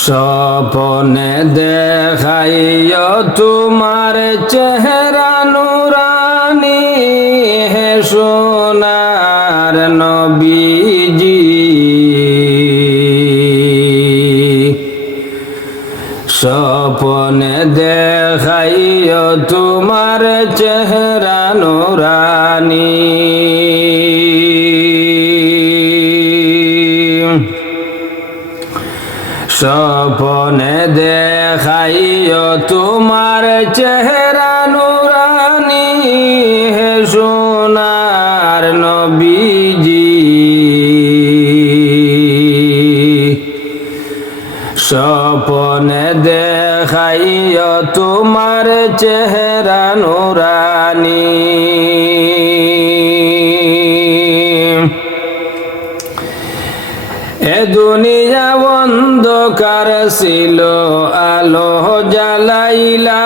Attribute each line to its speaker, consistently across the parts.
Speaker 1: স্বপনে দেখাইও তোমার চেহারা নুরানি হে সোনার নবীজি। স্বপনে দেখাইও তোমার চেহারা নুরানি স্বপনে দেখাইও তোমার চেহারা নুরানি হে সোনার নবীজি। স্বপনে দেখাইও তোমার চেহারা নুরানি দুনিয়া অন্ধকার ছিল, আলো জ্বালাইলা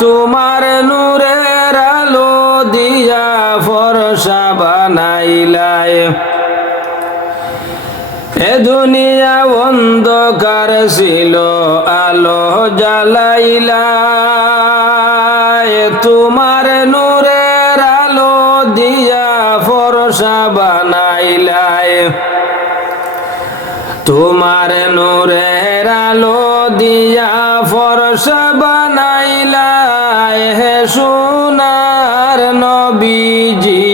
Speaker 1: তোমার নূরের আলো দিয়া ফরসা বানাইলায় এ দুনিয়া অন্ধকার ছিল, আলো জ্বালাইলা তোমার তোমার নূরের আলো দিয়া ফরসা বানাইলায় হে সোনার নবীজি।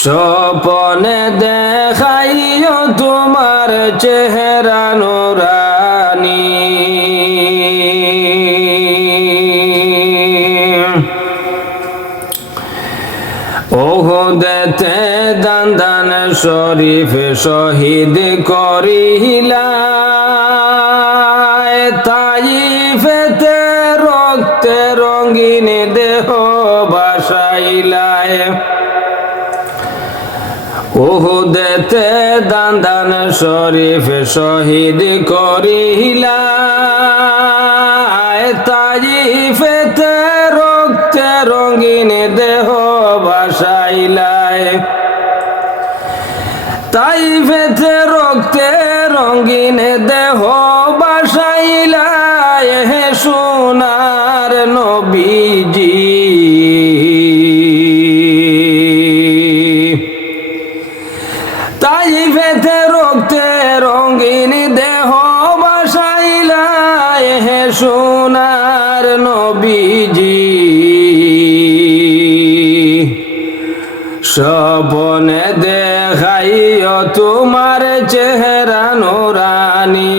Speaker 1: স্বপনে দেখাইও তোমার চেহারা নুরানি ওহুদেতে দান শরীফ শহীদ করিলা তাইফেতে রক্তে রঙিন দেহ বাসাইলায়। ওহুদেতে দান দান শরীফ শহীদ করিলা তাইফেতে রক্তে রঙিন দেহ বাসাইলায় হে সোনার নবীজি। তাই ফেতে রক্তে রঙিন দেহ বাসাইলায় হে সোনার নবীজি। স্বপনে দেখাইও তোমার চেহারা নুরানি।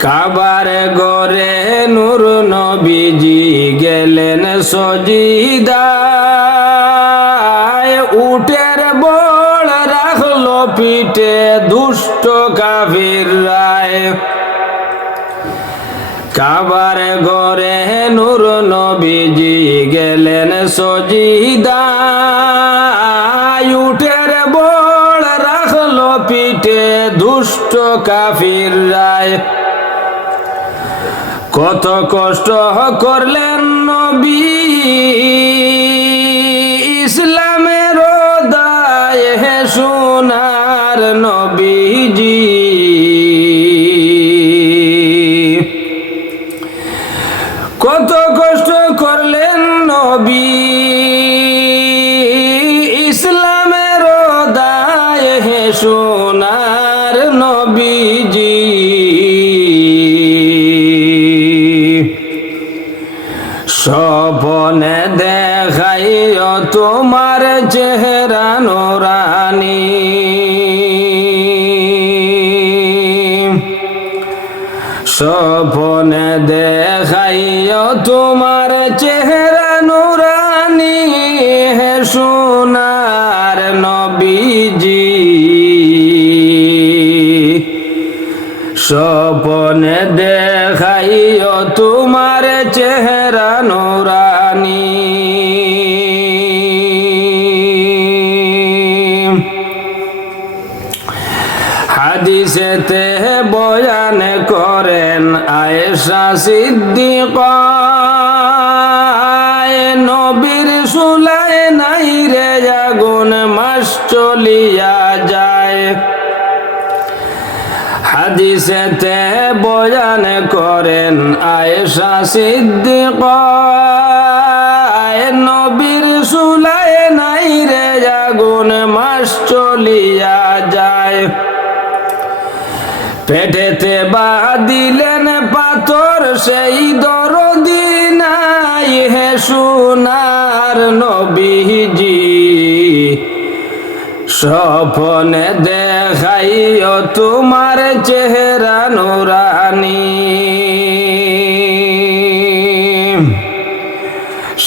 Speaker 1: কাবার গরে নূর নবীজি গেলেন সজিদায়। উটের বল রাখল পিঠে দুষ্ট কাফির রায়। কাবার গরে নূর নবীজি গেলেন সজিদায় উটের বল রাখল পিঠে দুষ্ট কাফির রায় কত কষ্ট করলেন নবী। ইসলামের নবী, ইসলামের দায় হে সোনার নবীজি। স্বপনে দেখাইও তোমার চেহারা নোরানি। স্বপনে দেখাইও তোমার চেহারা হে সোনার নবীজি। স্বপনে দেখাইও তোমার চেহারা নুরানি। হাদিসেতে বয়ান করেন আয়েশা সিদ্দিকা। চলিয়া যায়। হাদিসেতে বয়ান করেন আয়েশা সিদ্দিক নবীর সুলায় নাই রে আগুন, মাস চলিয়া যায়। পেটেতে বা দিলেন পাথর, সেই দরদি নাই হে সোনার নবীজি। স্বপনে দেখাইও তোমার চেহারা নুরানি।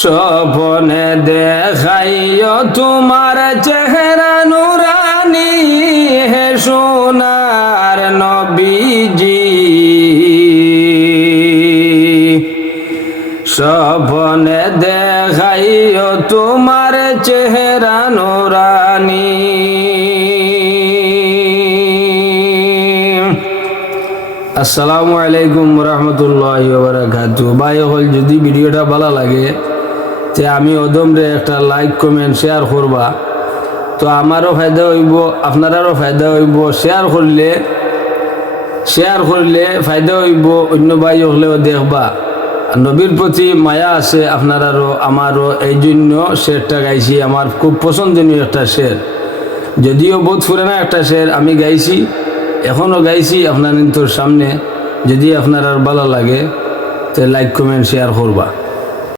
Speaker 1: স্বপনে দেখাইও তোমার চেহারা নুরানি। হে সোনার নবীজি। স্বপনে দেখাইও তোমার চেহারা নুরানি। আসসালামু আলাইকুম রহমতুল্লাহ বারাকাতু ভাই, হল, যদি ভিডিওটা ভালো লাগে, তে আমি ওদমরে একটা লাইক, কমেন্ট, শেয়ার করবা। তো আমারও ফায়দা হইব, আপনারারও ফায়দা হইব। শেয়ার করলে শেয়ার করলে ফায়দা হইব, অন্য ভাই হলেও দেখবা। নবীর প্রতি মায়া আছে আপনারারও, আমারও এই জন্য শেরটা গাইছি। আমার খুব পছন্দনীয় একটা শের যদিও বহুত পুরানা একটা শের আমি গাইছি। এখনও গাইছি, আপনার তোর সামনে যদি আপনার আর ভালো লাগে, তো লাইক কমেন্ট শেয়ার করবা।